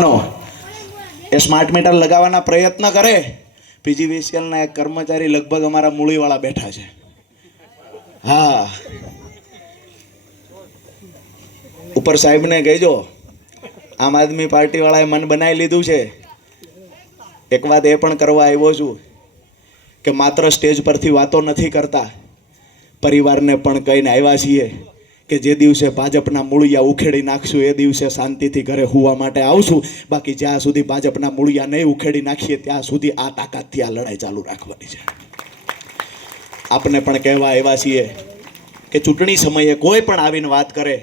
નો એ smart meter લગાવવાના પ્રયત્ન કરે. પીજીવીસીએલના એક કર્મચારી લગભગ અમારા મૂળીવાળા બેઠા છે. હા. ઉપર સાહેબને કહેજો, આમ આદમી પાર્ટીવાળાએ મન બનાવી લીધું છે. એક વાત એ પણ કરવા આવ્યો છું કે માત્ર સ્ટેજ પરથી વાતો નથી કરતા. પરિવારને પણ કહીને આવ્યા છીએ. કે જે દિવસે ભાજપના મૂળિયા ઉખેડી નાખશું, એ દિવસે શાંતિથી ઘરે હોવા માટે આવશું. બાકી જ્યાં સુધી ભાજપના મૂળિયા નહીં ઉખેડી નાખીએ, ત્યાં સુધી આ તાકાતથી આ લડાઈ ચાલુ રાખવાની છે. આપને પણ કહેવા એવા છીએ કે ચૂંટણી સમયે કોઈ પણ આવીને વાત કરે,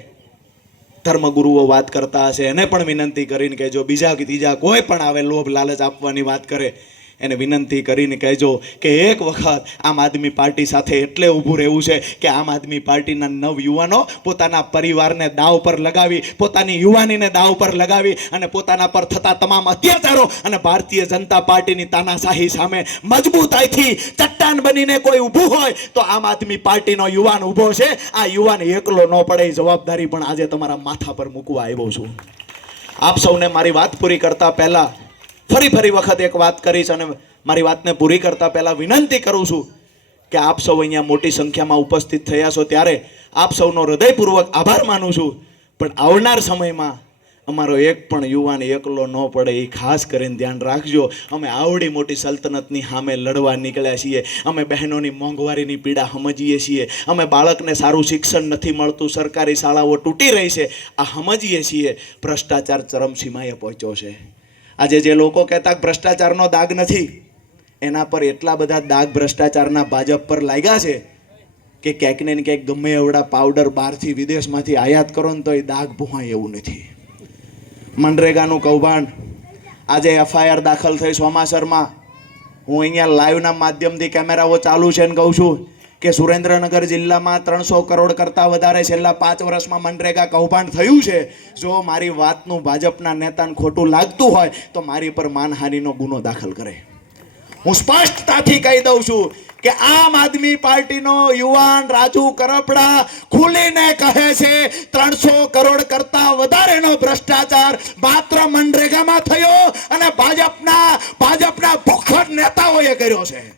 ધર્મગુરુઓ વાત કરતા હશે, એને પણ વિનંતી કરીને કે જો બીજા કે ત્રીજા કોઈ પણ આવે, લોભ લાલચ આપવાની વાત કરે એને વિનંતી કરીને કહેજો કે એક વખત આમ આદમી પાર્ટી સાથે એટલે ઊભું રહેવું છે કે આમ આદમી પાર્ટીના નવ યુવાનો પોતાના પરિવારને દાવ પર લગાવી, પોતાની યુવાનીને દાવ પર લગાવી અને પોતાના પર થતા તમામ અત્યાચારો અને ભારતીય જનતા પાર્ટીની તાનાશાહી સામે મજબૂતાઈથી ચટ્ટાન બનીને કોઈ ઊભું હોય તો આમ આદમી પાર્ટીનો યુવાન ઊભો છે. આ યુવાન એકલો ન પડે, એ જવાબદારી પણ આજે તમારા માથા પર મૂકવા આવ્યો છું. આપ સૌને મારી વાત પૂરી કરતા પહેલા ફરી ફરી વખત એક વાત કરીશ અને મારી વાતને પૂરી કરતા પહેલાં વિનંતી કરું છું કે આપ સૌ અહીંયા મોટી સંખ્યામાં ઉપસ્થિત થયા છો ત્યારે આપ સૌનો હૃદયપૂર્વક આભાર માનું છું. પણ આવનાર સમયમાં અમારો એક પણ યુવાન એકલો ન પડે એ ખાસ કરીને ધ્યાન રાખજો. અમે આવડી મોટી સલ્તનતની સામે લડવા નીકળ્યા છીએ. અમે બહેનોની મોંઘવારીની પીડા સમજીએ છીએ. અમે બાળકને સારું શિક્ષણ નથી મળતું. સરકારી શાળાઓ તૂટી રહી છે. આ સમજીએ છીએ. ભ્રષ્ટાચાર ચરમસીમાએ પહોંચ્યો છે. આજે જે લોકો કહેતા ભ્રષ્ટાચારનો દાગ નથી, એના પર એટલા બધા દાગ ભ્રષ્ટાચારના ભાજપ પર લાગ્યા છે કે ક્યાંક ને ક્યાંક ગમે એવડા પાવડર બહારથી વિદેશમાંથી આયાત કરો ને તો એ દાગ ભૂહાય એવું નથી. મનરેગાનું કૌભાંડ. આજે એફઆઈઆર દાખલ થઈ સોમાસરમાં હું અહીંયા લાઈવના માધ્યમથી કેમેરાઓ ચાલુ છે ને કહું છું. કે સુરેન્દ્રનગર જિલ્લામાં ત્રણસો કરોડ કરતાં વધારે છેલ્લા પાંચ વર્ષમાં મનરેગા કૌભાંડ થયું છે. જો મારી વાતનું ભાજપના નેતાને ખોટું લાગતું હોય, તો મારી પર માનહાનિનો ગુનો દાખલ કરે. હું સ્પષ્ટતાથી કહી દઉં છું કે આમ આદમી પાર્ટીનો યુવાન રાજુ કરપડા ખુલીને કહે છે, ત્રણસો કરોડ કરતા વધારેનો ભ્રષ્ટાચાર માત્ર મનરેગામાં થયો અને ભાજપના ભાજપના ભૂખર નેતાઓએ કર્યો છે.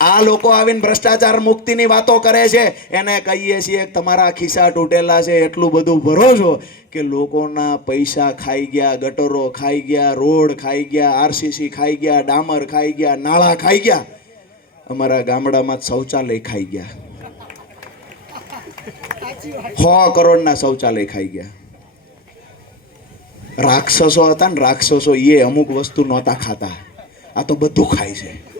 આ લોકો આવીને ભ્રષ્ટાચાર મુક્તિની વાતો કરે છે. એને કહીએ છીએ તમારા ખિસ્સા તૂટેલા છે, એટલું બધું ભરો છો કે લોકોના પૈસા ખાઈ ગયા, ગટરો ખાઈ ગયા, રોડ ખાઈ ગયા, આરસીસી ખાઈ ગયા, ડામર ખાઈ ગયા, નાળા ખાઈ ગયા. અમારા ગામડામાં શૌચાલય ખાઈ ગયા. સો કરોડના શૌચાલય ખાઈ ગયા. રાક્ષસો હતા ને રાક્ષસો એ અમુક વસ્તુ નહોતા ખાતા. આ તો બધું ખાય છે.